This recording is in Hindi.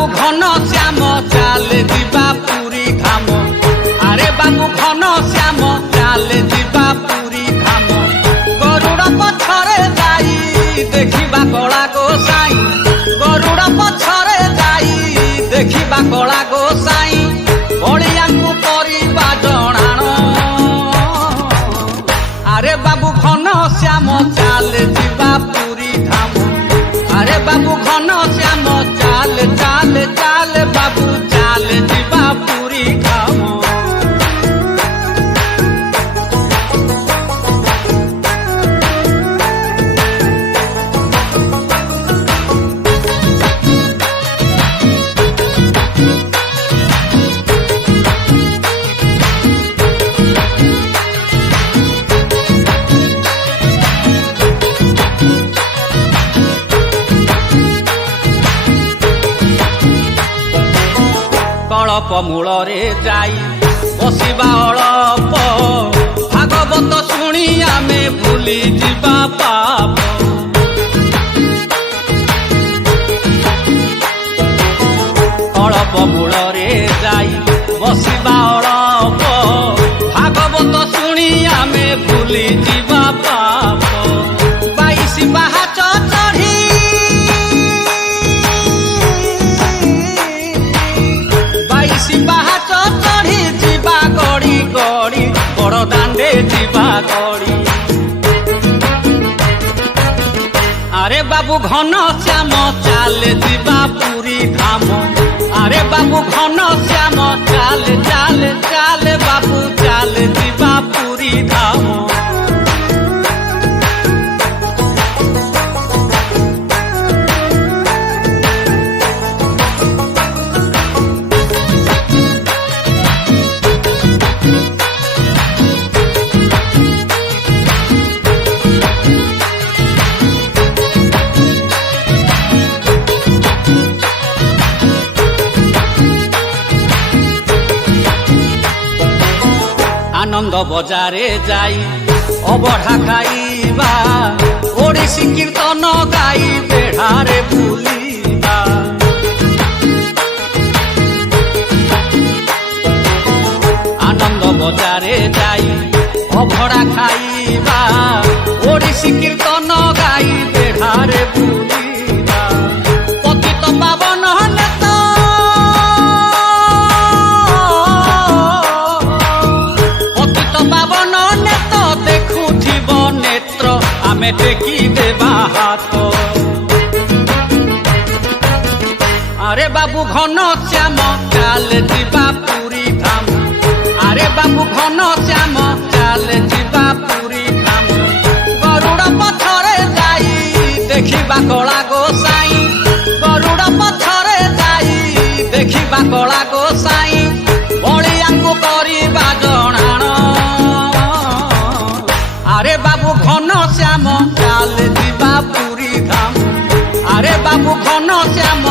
बाबू घन श्याम चाले जीवा पुरी धाम। अरे बाबू घन श्याम चाले जीवा पुरी धाम। गरुड़ पछरे जाई देखिबा कला गोसाई। गरुड़ पछरे जाई देखिबा कला गोसाई। बलियाଙ୍କୁ କରିବା ଜଣାଣ। अरे बाबू घन श्याम चाले जीवा पुरी धाम। अरे बाबू घन श्याम चाले चाले चाले बाबू चाले जीवा पुरी धाम। कलप मूलरे जाई बसिबा अळप। भागवत शुणी आमे भूली जीवा पाप। कलप मूलरे जाई बसिबा अळप। भागवत शुणी आमे भूली जीवा पाप। बाईसी पाहाच चढ़ी पाहाच चढ़ी जीवा गड़ी गड़ी बड़ दांडे जीवा गड़ी। अरे बाबू घन श्याम चाले जीवा पुरी धाम। अरे बाबू घन श्याम चाले चाले चाले बाबू चाले जीवा पुरी धाम। आनंद बजारे जाई अबढ़ा खाइबा। ओडिसी कीर्तन गाई बेढ़ारे बुलिबा। आनंद बजारे जाई अबढ़ा खाइबा। ओडिसी कीर्तन गाई बेढ़ारे बुलिबा। पतित पावन नेता पावन नेत देखुथिब नेत्र आमे टेकी देबा हाथ। अरे बाबू घन श्याम चाले जीवा पुरी धाम। अरे बाबू घन श्याम चाले जीवा पुरी धाम। गरुड़ पछरे जाई देखिबा कला गोसाई। गरुड़ पछरे जाई देखिबा कला गोसाई। बलियाଙ୍କୁ କରିବା ଜଣାଣ। अरे बाबू घन श्याम चाले जीवा पुरी धाम। अरे बाबू घन श्याम